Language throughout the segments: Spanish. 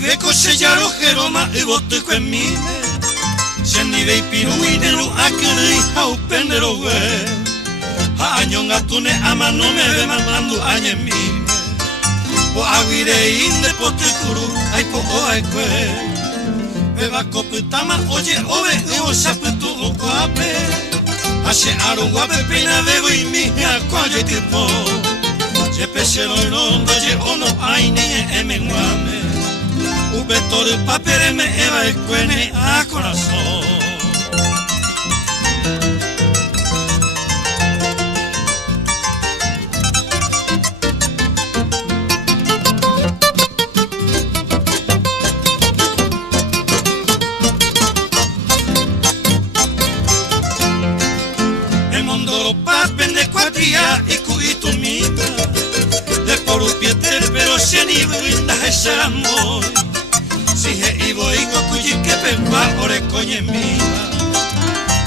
veko se jaro jeroma ibotuko emine Sheni vei piru inelu akiri hau pendero we Haño ngatune ama no me ve mandu añe mine O aguire inde potukuru ai po o ai kwe Beba koputama oye ove eo shaputu o koape Ashe aru wabe pina vego imi a kwaje tipo Je pesero irondo je ono aine eme ngwame Ube toru papere me eva e kwene a corazón El mondo lo papen de cuatria y cuito mita De por upiete pero se ni brinda ese amor Si he ibo y cocuyi que pepa ore coñe mía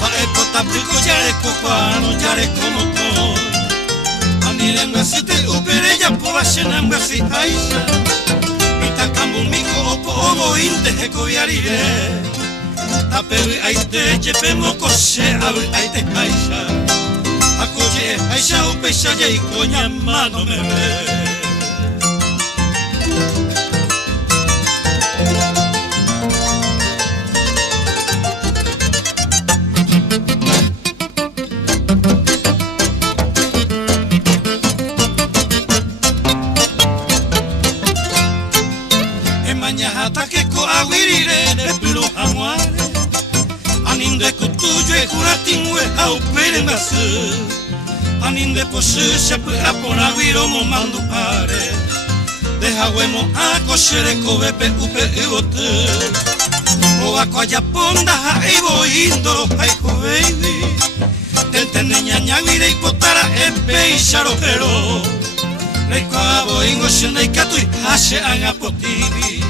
Pa e potapico yare cucuano yare como con Ani lengua si te upere ya poa shenangua si haisa Mita kambu miko opo ogo inte he koyarire Tapewi aite jepe moko se abu aite haisa Akoye haisa upe shaya y coña mano me ve Ataque ko awirire de piru amuare Aninde kutujo e kuratingue au perengasu Aninde posu sepu apona wiro mo mandu are Deja huemo ako shere kobepe upe iwotu O ako ayaponda ha ibo indoro haiko baby Tentene ñañawire ipotara epe isharo pero Reiko abo ingo shenai katui hashe angapotibi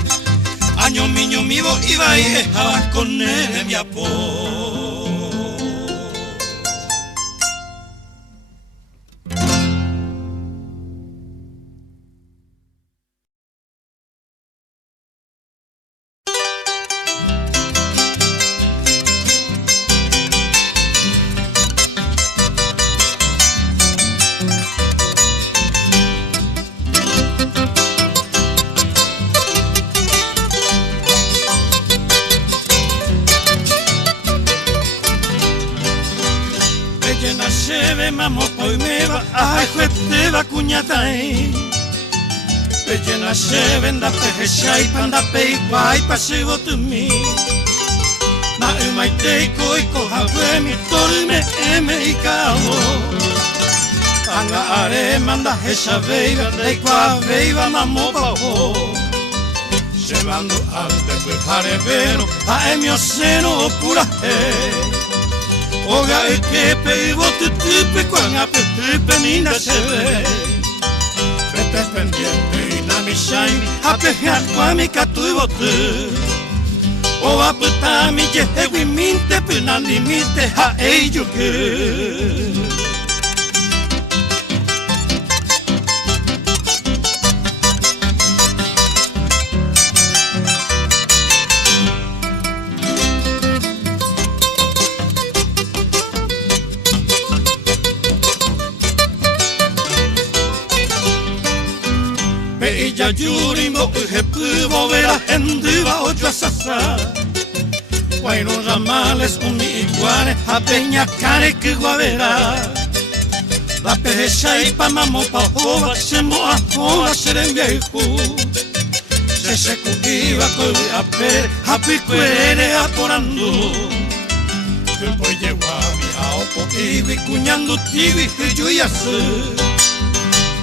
Año miño mivo iba y dejaba con él mi apo Mamo poi meva ai kweteva kunyatai Pejena shevenda peheshai panda pei pai pasivo to me Na umai te koiko hawe mi toru me eme ikao Anga are manda hesha veiva dei qua veiva mamo papo Llevando al te pare vero a emio seno pura Oga e kepe i votu tupe Cuanga pe tupe nina se ve Estás pendiente y na mi shaimi Hape kwa mi katu i votu O aputa mi jehewi minte Pinandi minte ha eiyuke Ya yurimbo uhepu volverá en duva o sasa Guainos ramales uni iguales a peña care que guavera La peja y pa mamo pa hova se moa hova serengeihu Se secuiva coi a per happy quere aporando Que poi lleguavi a opo ibi cuñando tibi que yo ya sé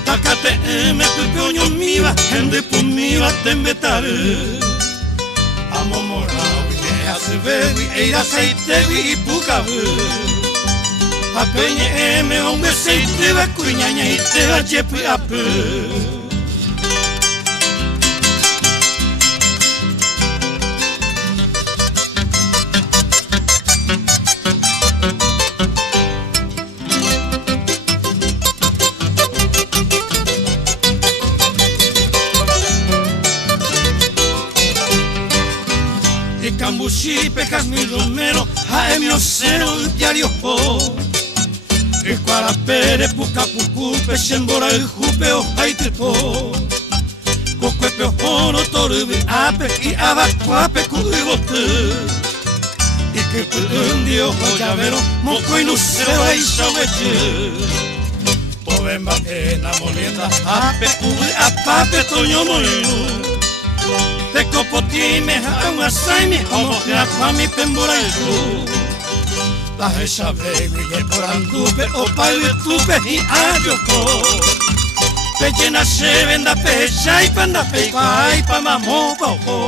Takate me pepionyo miwa hende po miwa tembetare Amo morawi e asevewi eira seitewi ipukawu Hapenye me onge seitewa kuñaña itewa jepu apu chipecas mi romero, jaemio cero diario ho. El cuarapere puca pucupe, shembora el jupe o haitepo. Cocuepe oro torubi ape y abacuape cuibote. Y que un dio joyavero, moco y nuceo e isaweche. Tovemba pena molienda, ape cubi apape toño moinu. Te copotime a un asaimi, como la fami pembora el club. La hecha baby que por andupe, o pa tupe y ayoko. Pe llena se venda pe chai panda pe pai pa mamo pa ho.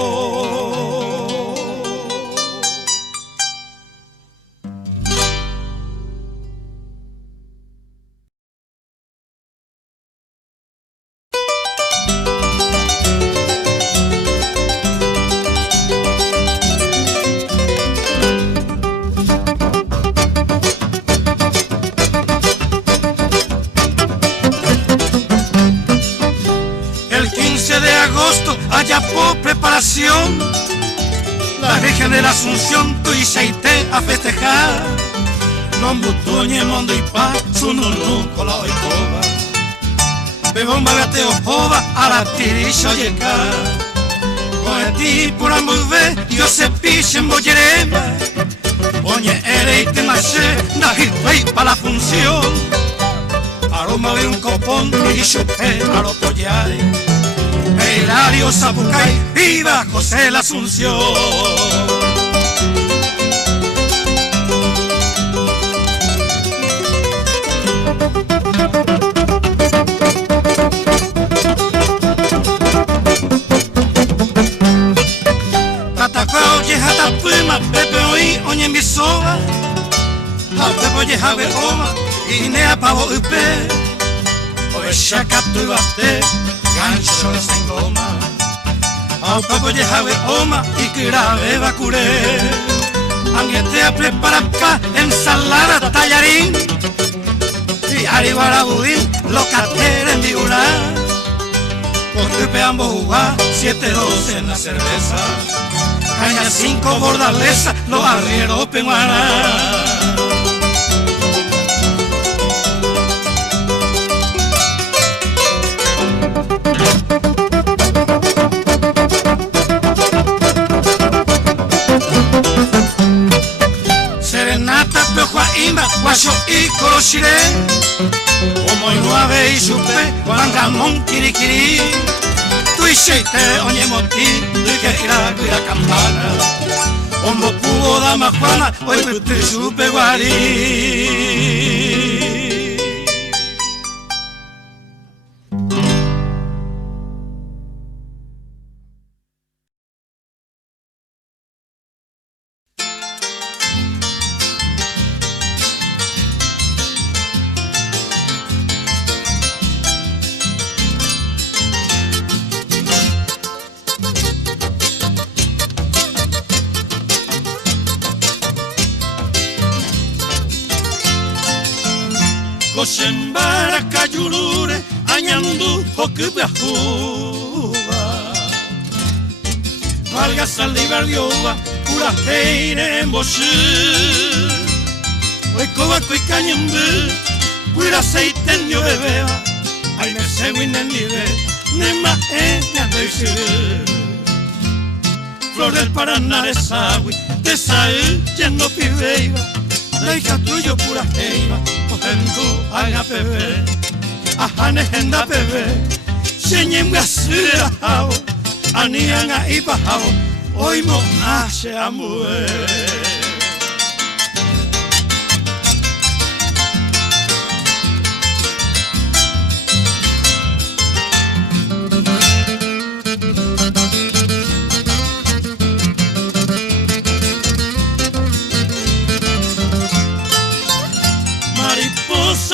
Allá por preparación, la Virgen de la Asunción, tu y seite a festejar. Non butuñe mondo y pa, su nunu cola y coba. Bebón bagateo jova, a la tirisha llegar. Con el tipo la mueve, yo se piche en bollerema. Oñe ere y te maché, da hirpey pa la función. Aroma de un copón y chupé a lo pollay. Hilario Zapucay, viva José la Asunción. Tatacuao yehata puma, pepe oí oñe mi soba. Pepe yehabe oma, inea pavo upe. Oe shakatu ibate, gancho en goma. Au papo yehabe oma y grave bacuré. Anguete a preparar acá ensalada tallarín. Y aribara budín, locatera en viura. Porque ambos jugar 7-2 en la cerveza. Caña 5 bordalesa, los arrieros peñuara. Guacho y corochiré, como el nuave y supe, Juan Ramón Kirikiri. Tu y seite oñe moti, tu que irá cuida campana. Como pudo dama Juana, hoy te supe guarí. Koshembara kayurure añandu hokubahuba. Valga salivar dioba pura heine en boshi. Oikoba kuikanyumbu pura aceite en bebeba. Ay me seguin en nive nema enyandeishu. Flor del Paraná de Sagui, de Saúl lleno pibeiba. La hija tuyo pura heiba. Hendu aya bebe, ahane henda bebe, shenyem gasura hao, anianga iba hao, oimo ashe amue.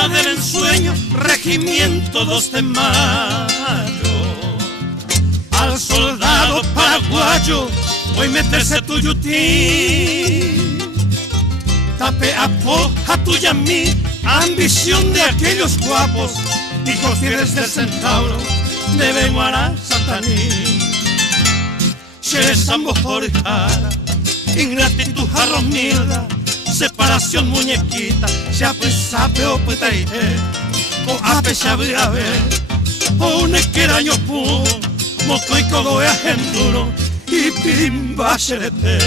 Del ensueño, regimiento 2 de mayo. Al soldado paraguayo, hoy meterse tu yutín. Tape a poja tuya mí, ambición de aquellos guapos, hijos fieles del centauro, de Benguará Santaní. Sheresambo Jorjara, ingratitud jarromilda, separación muñequita, chape sape o petaite, o ape chabe abe, o nequeraño pum, moco y codo enduro, y pirimba xerete.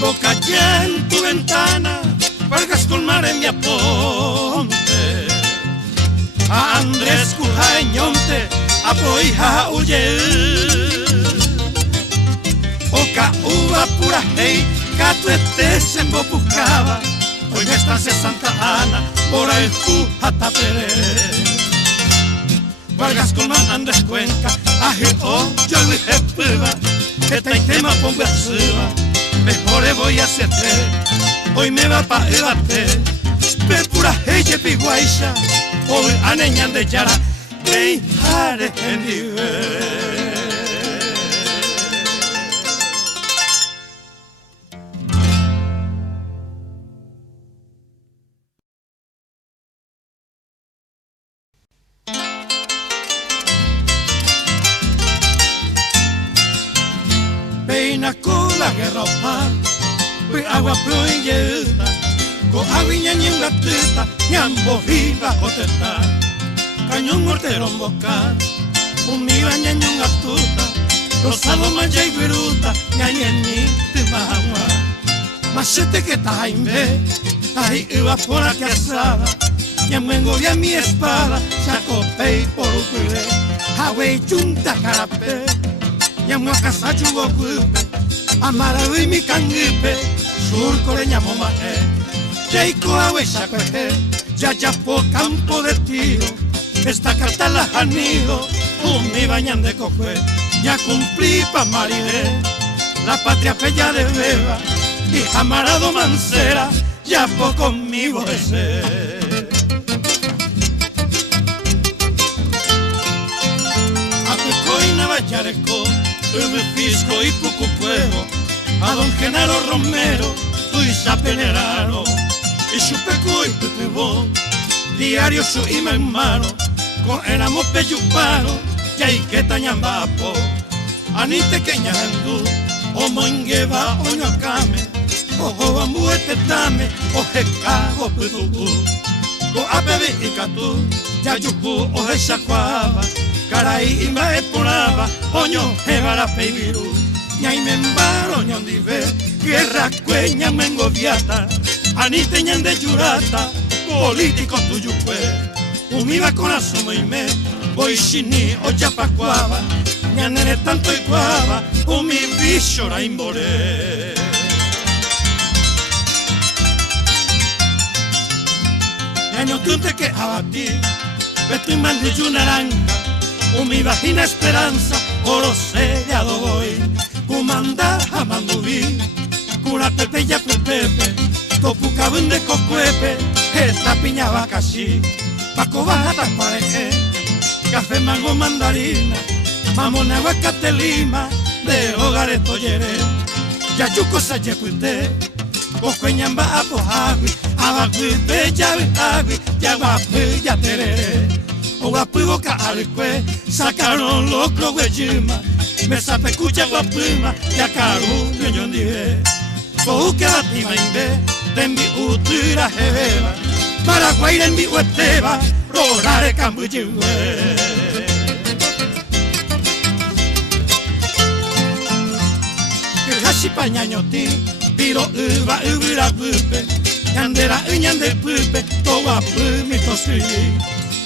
Boca ya en tu ventana, Vargas con mar en mi aponte. A Andrés Cujañonte, a Poija huye. Oca uva pura hey, gato este se buscaba. Hoy me estás en Santa Ana, por el Jujatapere. Vargas con mar Andrés Cuenca, aje o yo le jepuva. Esta y tema pongo a suba. Mejor voy a hacerte, hoy me va pa' elate. Ve pura heye piguaisha, hoy aneñan de yara, me jare en nivel. Peina con la guerra pan, pues agua proyecta, con agüiña ni un gatita, ñambo viva coteta, cañón mortero en boca, un mibaña ni un gatuta, rosado mancha y viruta, ñañeni te magua, machete que taime, ahí iba por aquí asada, ñamengo ya mi espada, chacopey por ucule, hawe chunta carape. Ñamo a casa chugo cupe, amaraui mi canguipe, surco le ñamo mae. Jaiko awe chapeje, ya po campo de tiro, esta carta la anido, mi bañan de coque, ya cumplí pa maride, la patria bella de beba, y amarado mancera, ya po conmigo ese. Apeco y navachareco, Fisco y Pucupuevo, a don Genaro Romero, Luisa Penerano, y Chupeco y Pepebo, diario su ima en mano, con el amo peyupano, ya y que tañambapo, anite que ñahendú, o moingueva o ñocame, o joambuete tame, o jecago putupu, go apebe y catú, ya yupu o jechacuaba. Caray y me ponaba, oño, hebara peibiru, ñay me embaro, ñondive, guerra cueña me engoviata, anite ñan de yurata, político tuyo fue, umiba con asumo y me, voy shini o chapacuaba, ñanere tanto y cuava, umi bishora imbore. Ñaño tunte que abatí, veto y mande yunaranga, mi vagina esperanza, oro sellado voy, cumanda jamandubí, cura pepe ya pepe, topucabun de cocuepe, esta piña vacaxí, paco bajata pareje, café mango mandarina, mamón aguacate lima, de hogares toyere, ya yuco sa yepuite, cocueñamba apojagui, abagui, bella agui, ya guapi, ya terere. O guapi boca alicue, sacaron los clogueyima, me sape cucha guapima, ya caru, ñoñon dije. Cohuque batima imbe, tembi utira jebeba, Paraguay en mi hueteba, rorare cambuyiwe. Que hashi pañañoti, piro uva ubira pupe, ñandera uñande pupe, to guapi mi tosri.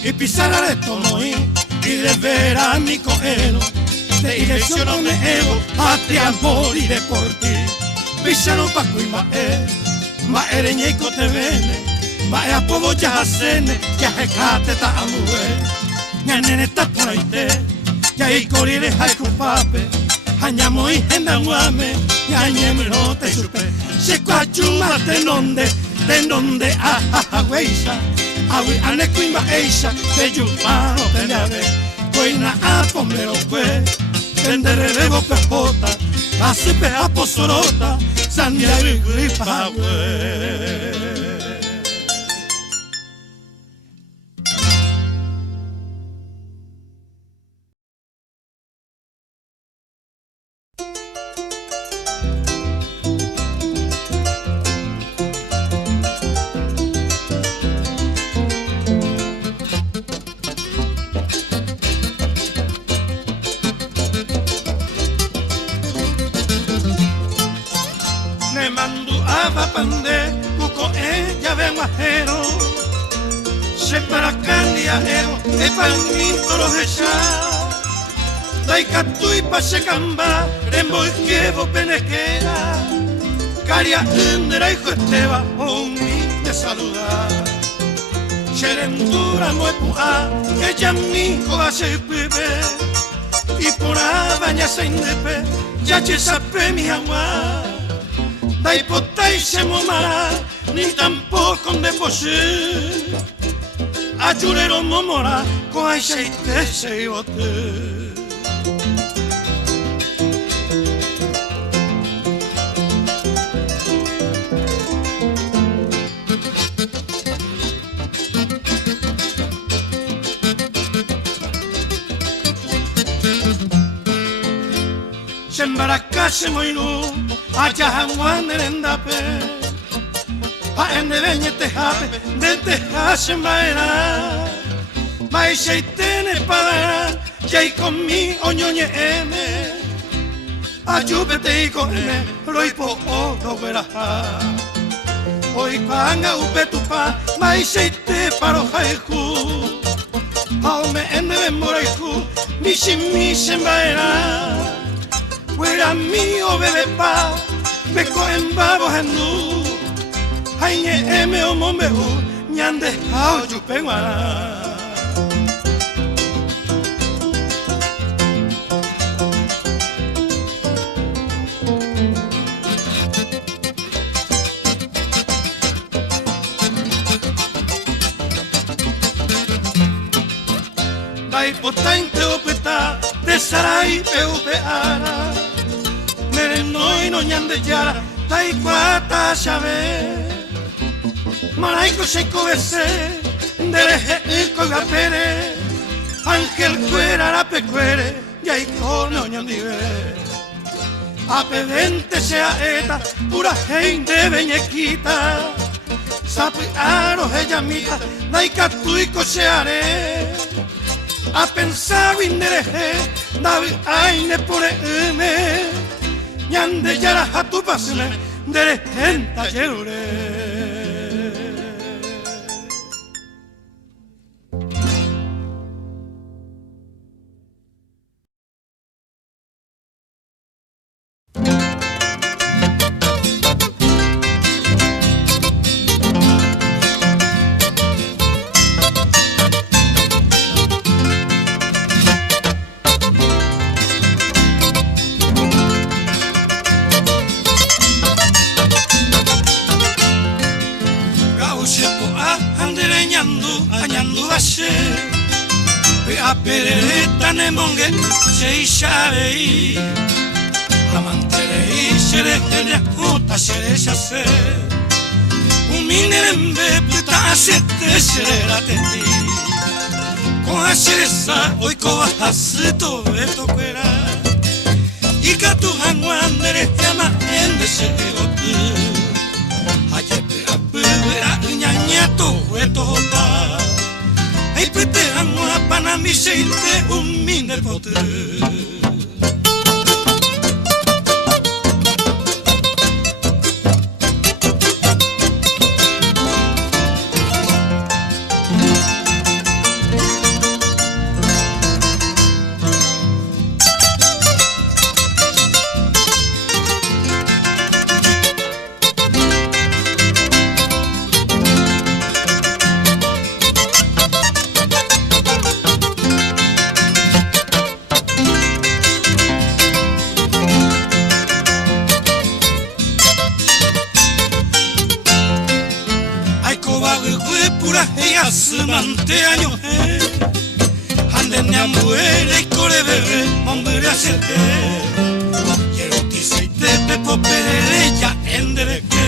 Y pisar al estomoí, y de ver a mi cojero, de dirección me evo, patria moriré por ti. Pisano paco y mae reñeco te vene, mae apobo ya hacene, ya jecate ta amue. Ñanene ta por ahí te, ya y corire jaiku pape, añamo y gendamuame, ya ñemro te supe. Se cuachuma de donde ahaweisa. Awi ane kuimba eisha, te yupano te llave, coina a pomero kwe, vende relevo pejota, hace peja pozorota, Santiago y Gripahue. Pande, cuco ella ven guajero, se para candiajero, e panito los echa, dai catu y pase camba, rembo izquievo penequera, caria endera hijo Esteba, mi te saluda, xerendura muepuja, que ya mi hijo hace bebé, y por a baña se indepe, ya che sape mi agua. Dai potai se momara, ni tampoco de posé. Ayurero momora, coai seite se ote. Se embaracase moinu, allá Juan de Lendape, a en de veñe tejape, de tejase maera, maise y tene para, ya y con mi oñoñe eme, ayúbete y con eme, lo hipo oro veraja, hoy panga upe tu pa, maise y te paro jaiku, aume en de moraiku, mi sembaera. Fuera mío bebé pa, me cogen babos en nu, ay eme o mombehu, ñande hao yupenguara. Dai potente opeta, de sarai peupeara. Mereno y no ñande yara, tai cuata xabe. Maraico se cobese, dereje y cogapere. Ángel cuera la pecuere, ya y con no ñandive. Apedente sea eta, pura gente beñequita. Sapi aro ella dai catuico se haré. A pensar indereje, David aine pure eme. Ñande yara hatu pasle, dere henta yerure. Pereta nemonge sei xarei amanterei xereteria puta xerexa se un minerembe puta asete xerera teti con a xeresa oiko bahaseto beto cuera y catu hanguandere llama ende xereotu ayepe apubera ñañato hueto jota ay pete angua pana mi seinte un mine pote. Mante año de Neambuela y Corebebe, Mombre acerté. Yeroti te popere ya endereque.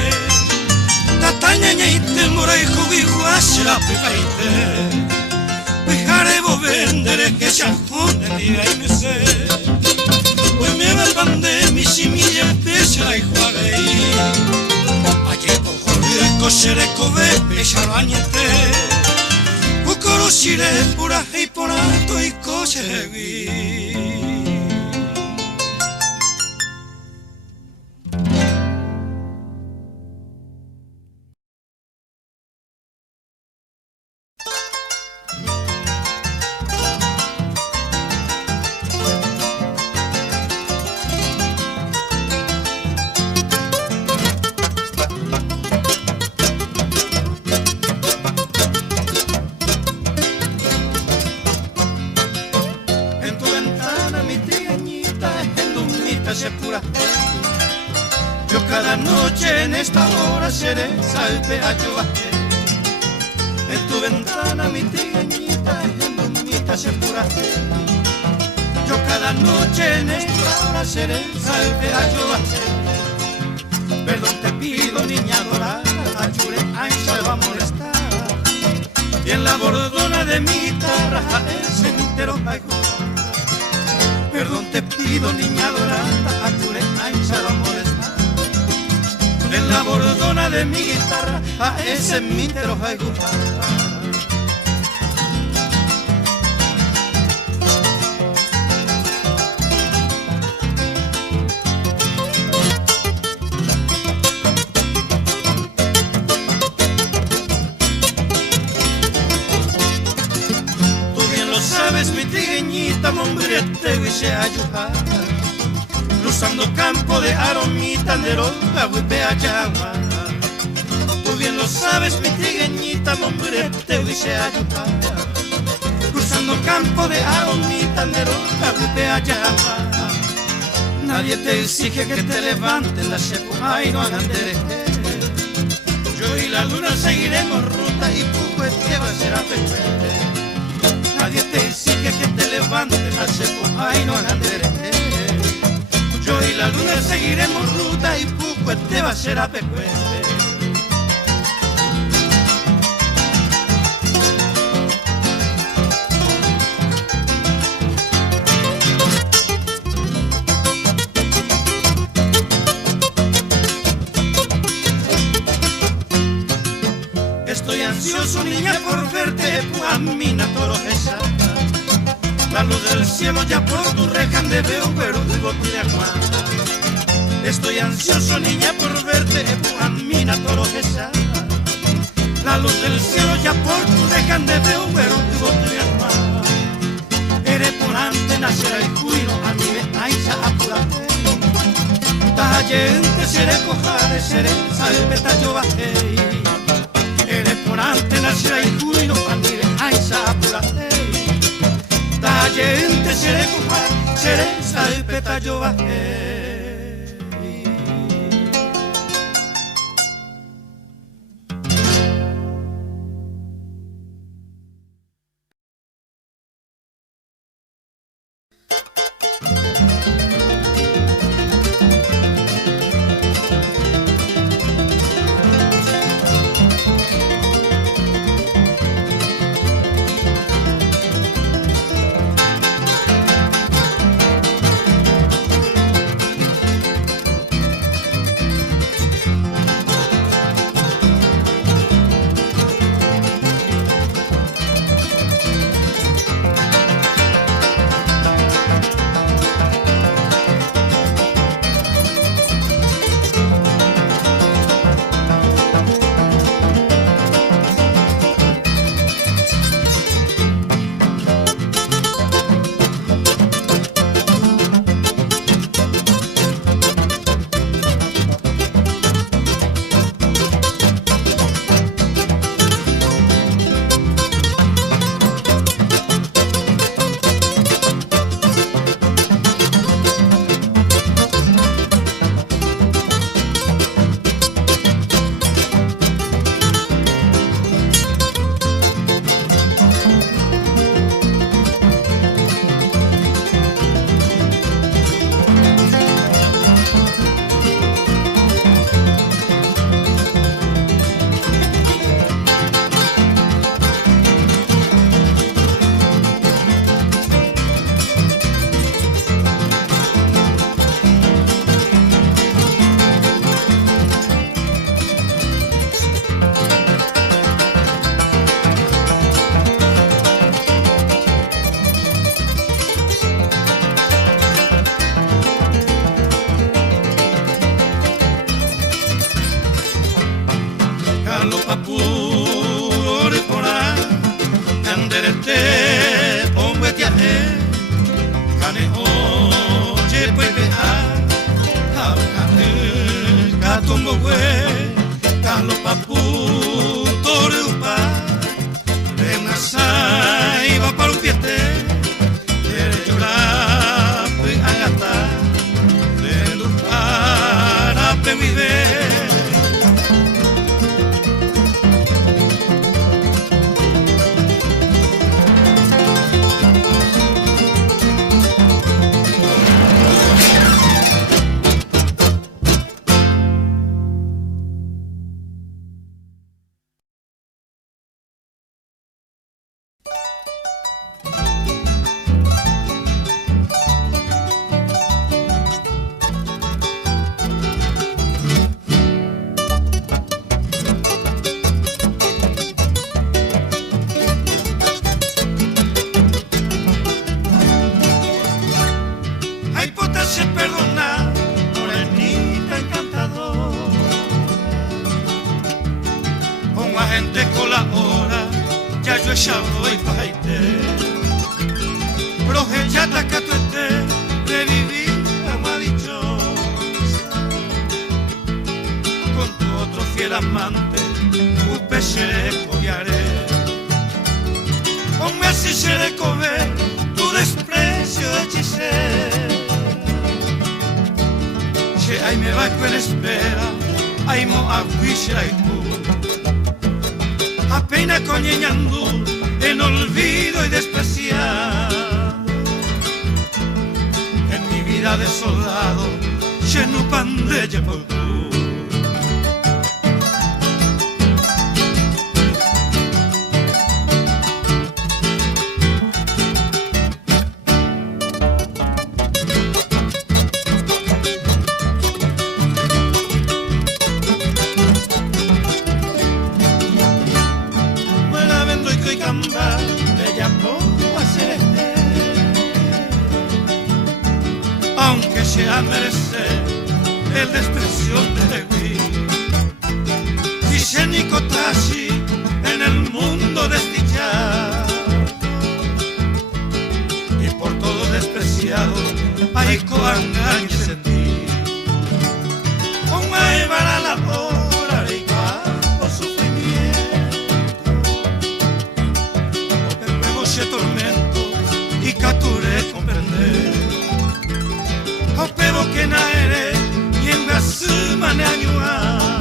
Tataña y te mora y juguijo hacia la pecaite. Pejare bovendere que se ajonde diga y me sé. Hoy me va el bande mi similla pese la hijuague. Ayer cojones cosere cobe pesa bañete. Ucorosire pura y ponato y cosegui. Yo cada noche en esta hora seré salpe a llover. En tu ventana mi trigueñita en dormita se pura. Yo cada noche en esta hora seré salpe a llover. Perdón te pido niña dorada, achure ancha va a molestar. Y en la bordona de mi guitarra el cenicero va a jugar. Perdón te pido niña dorada, achure ancha va a molestar. En la bordona de mi guitarra a ese mítero va a gustar. Tú bien lo sabes mi trigueñita, mombriete y se ayuda. Cruzando campo de aromita de ropa huipea llama. Tú bien lo sabes mi trigueñita, mombrete y se ayuda. Cruzando campo de aromita de ropa huipea llama. Nadie te exige que te levantes la cepa y no hagan derete. Yo y la luna seguiremos ruta y Pucuete va a ser a Pecuete. Nadie te exige que te levantes la cepa y no hagan derete. Yo y la luna seguiremos ruta y Pucuete va a ser a Pecuete. Estoy ansioso niña por verte, Puamina Torojesa. La luz del cielo ya por tu reja de veo pero digo tu de Juan. Estoy ansioso niña por verte, Puamina Torojesa. La luz del cielo ya por tu reja de veo pero digo tu de Juan. Eres por ante nacer el cuiro, a mí me aiza apurate. Tallente seré cojare, seré salpeta yo bajé. Eres por ante nacer el cuiro, a mí me aiza apurate. Tallente seré cojar, seré salpeta yo bajé. güey, Carlos Papu, Toreupa, de Nasa iba para un piete, de llorar, agata, de lujar, de viver. Apenas coñeñando en olvido y despreciado, en mi vida de soldado lleno pan de yepolcú. Aunque sea merecer el desprecio de mí, dice Nicotashi en el mundo desdichado, y por todo despreciado hay coangañes en ti. Ponga a la hora y bajo sufrimiento, porque luego se tormento y capture comprender. Pero que naere y en Gasuma ne añua,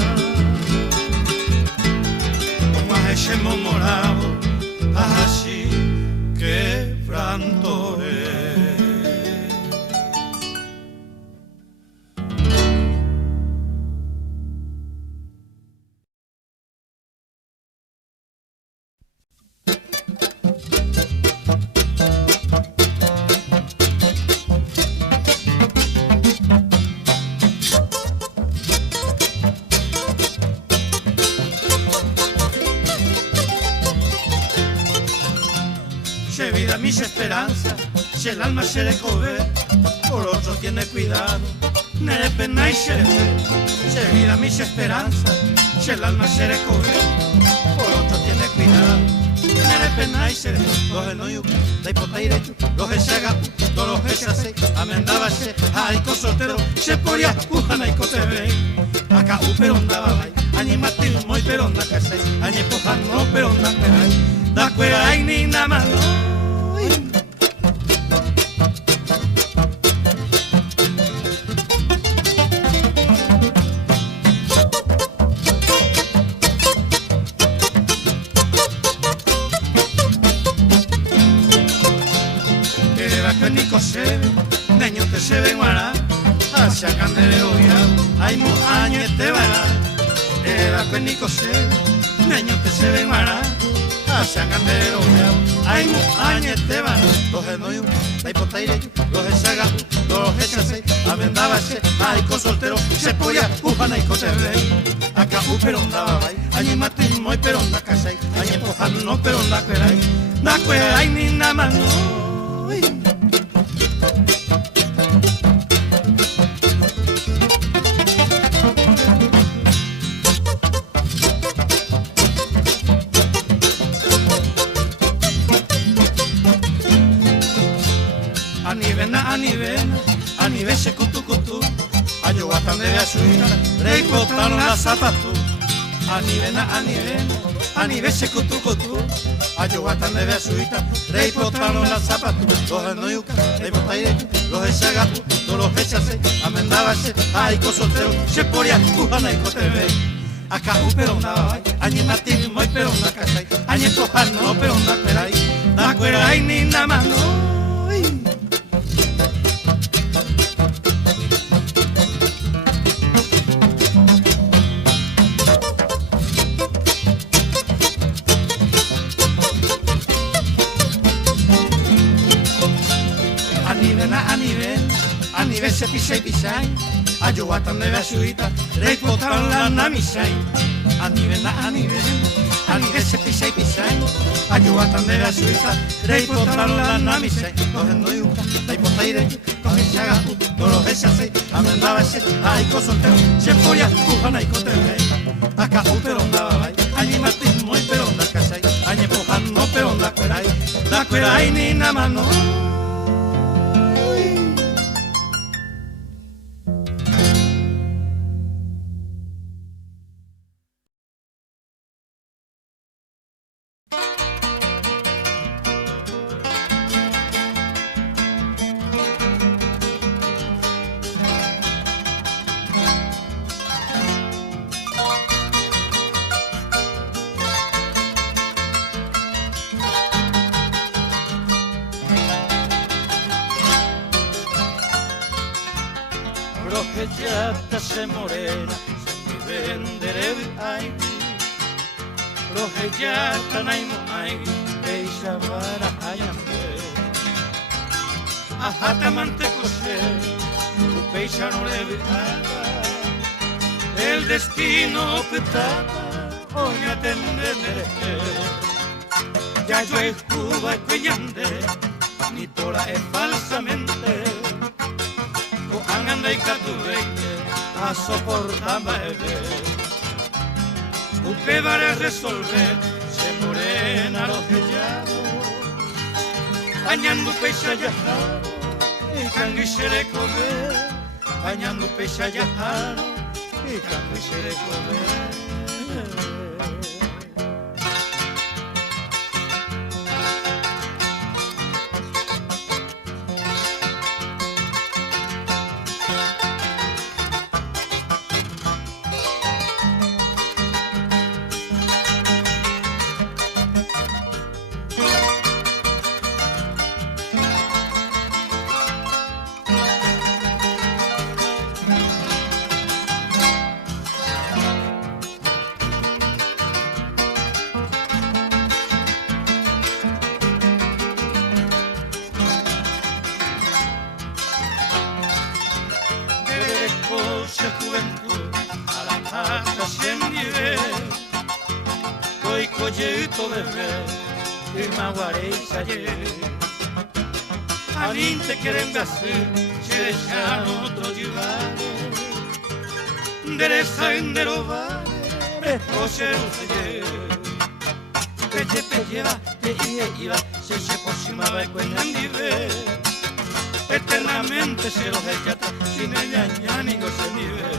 como a ese morado, así quebranto se vida mis esperanzas, si el alma se le coge, por otro tiene cuidado, nere pena y se le fe. Se vida mis esperanzas, si el alma se le coge, por otro tiene cuidado, nere pena y se le fe. Los enoyuca, la hipoteire, los esaga, todos los esase, amendábase, aico soltero, se poría, ujana y cotebe. Acá uperonda babay, animatil muy peronda casay, añepoja no peronda peray, da cuera y ni nada más. Neño te se ven guará, hacia candelero ya, hay muchos años te verá. Era penico se, neño te se ven guará, hacia candelero ya, hay muchos años te verá. Los enoyos, la hipoteire, los esaga, los echase, avendábase, hay con soltero, se podía, ujana y cotebe. Acá uperonda babay, añe matín muy peronda casay, añe pojan no peronda cueray, da cueray ni nada más no. Anivena, anivena, anivese kutu kutu, ayuwa Ayoatan de Beasuita, Rey Potano la Zapatu, Anive Sekutukutu, Ayoatan de Beasuita, Rey Potano la Zapatu, los Enoyuca, Rey Potaire, los Echagatu, todos los Echase, Amendabase, Aiko Soltero, Cheporia, Cujana y Coteve. Acá uperonda, añe Martín, muy peronda, casay, añe Tojano, peronda, cueray, da cueray ni na mano. Anive se pisay pisay, Ayoatan de Beasuita, Rey Potano la Namisay. Anive se pisay pisay, Ayoatan de Beasuita, Rey Potano la Namisay. Los Enoyuca, Rey Potaire, los Echagatu, todos los Echase, Amendabase, Aiko Soltero, Cheporia, Cujana y Coteve. Acá uperonda babay, añe Martín, muy peronda, casay, añe Pojano, peronda, cueray, da cueray ni na mano. Rojellata se morena, se mi vendere ay, Rojellata naimo ay, beisha vara ayambe, ajata mantecose, beisha no le el destino petata, oña tendere, ya yo es Cuba y Peñande, ni tola es falsamente. Anda y catuveite a soportar bebé. Upe vale resolver, se morena los hellados, bañando peixa yajaro, y canguichere comer, bañando peixa yajaro, y canguichere comer. Colleuto bebé, irma guareixa ye. Alinte queren gasir, se deixaron outro llevare. Dereza enderovare, oxe uce Peche pelleva, te iba, se aproximaba y cuenandive. Eternamente se los echata, sin ella ni se vive.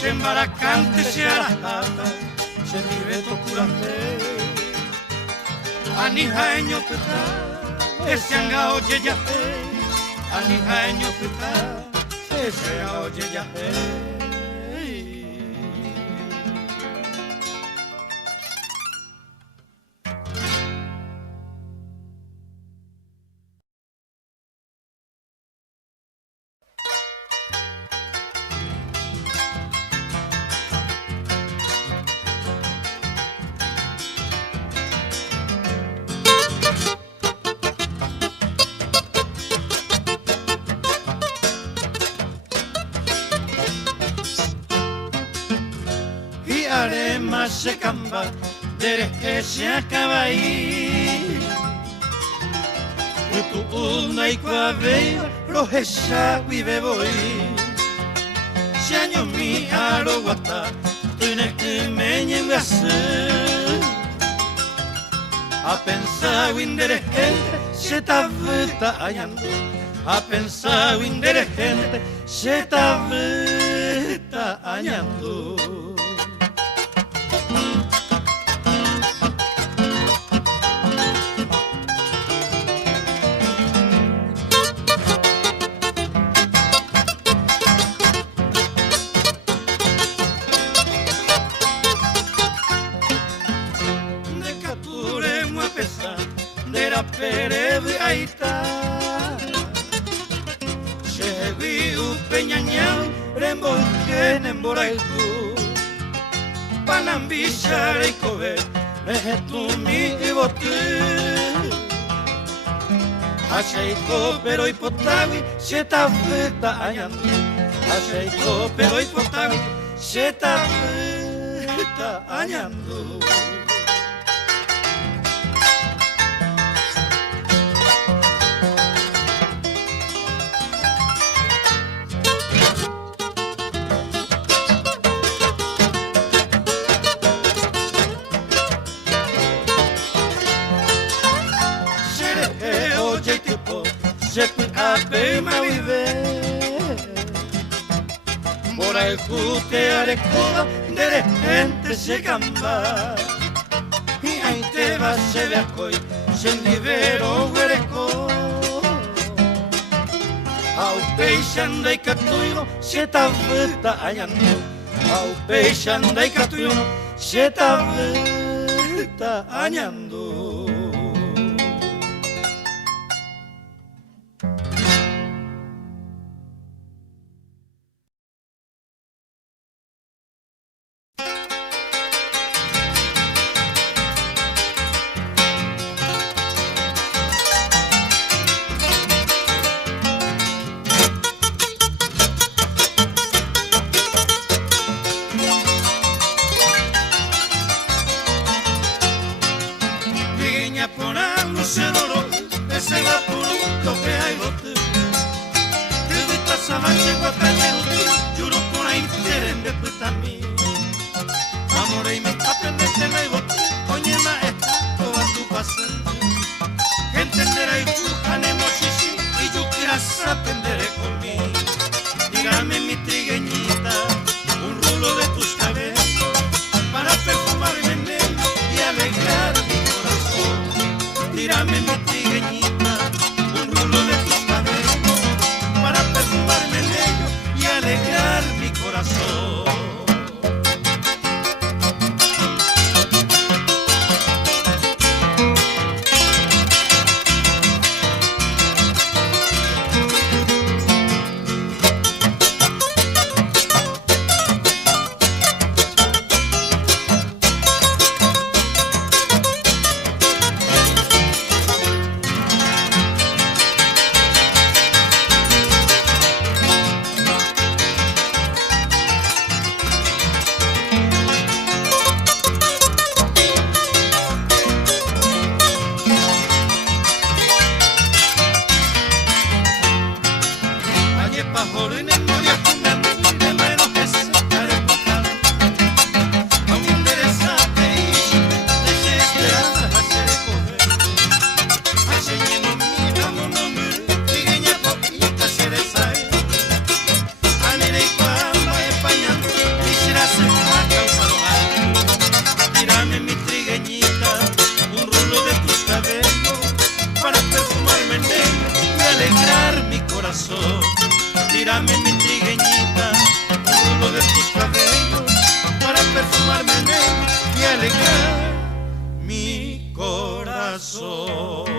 Se embaracante se arrasata, se vive to curante, anijaeño peta, ese anga oye ya, anijaeño peta, ese anga oye ya. Arema se camba, dereche se acaba ahí. Tu una y cuaveira, rojecha vive voy. Si año mi aro guata, tienes que me hacer. A pensar en dereche se tabeta hallando, ha pensado inteligente, se está añando. De capturemos a pesar de la perebe ahí está. Peñañao, rembolquen en Boraitu, Panambichara y Kobe, Ejetumi y Botu, Acheiko, pero y Potavi, Sheta Feta Ayandu, Acheiko, pero y Potavi, Sheta Feta Ayandu. Sepi ape mavive Bora el cute arecoa de gente se gamba y ahí te va se ve coi se libero huereco au peixan dai catuino se ta vuelta ayando au peixan dai catuino se ta vuelta añando. Aprenderé conmigo, dígame mi trigueñita, un rulo de tus cabellos para perfumarme en él y alegrar mi corazón. Dígame mi trigueñita, un rulo de tus cabellos para perfumarme en ello y alegrar mi corazón. Tírame mi trigueñita, un rulo de tus cabellos para perfumarme en él y alegrar mi corazón.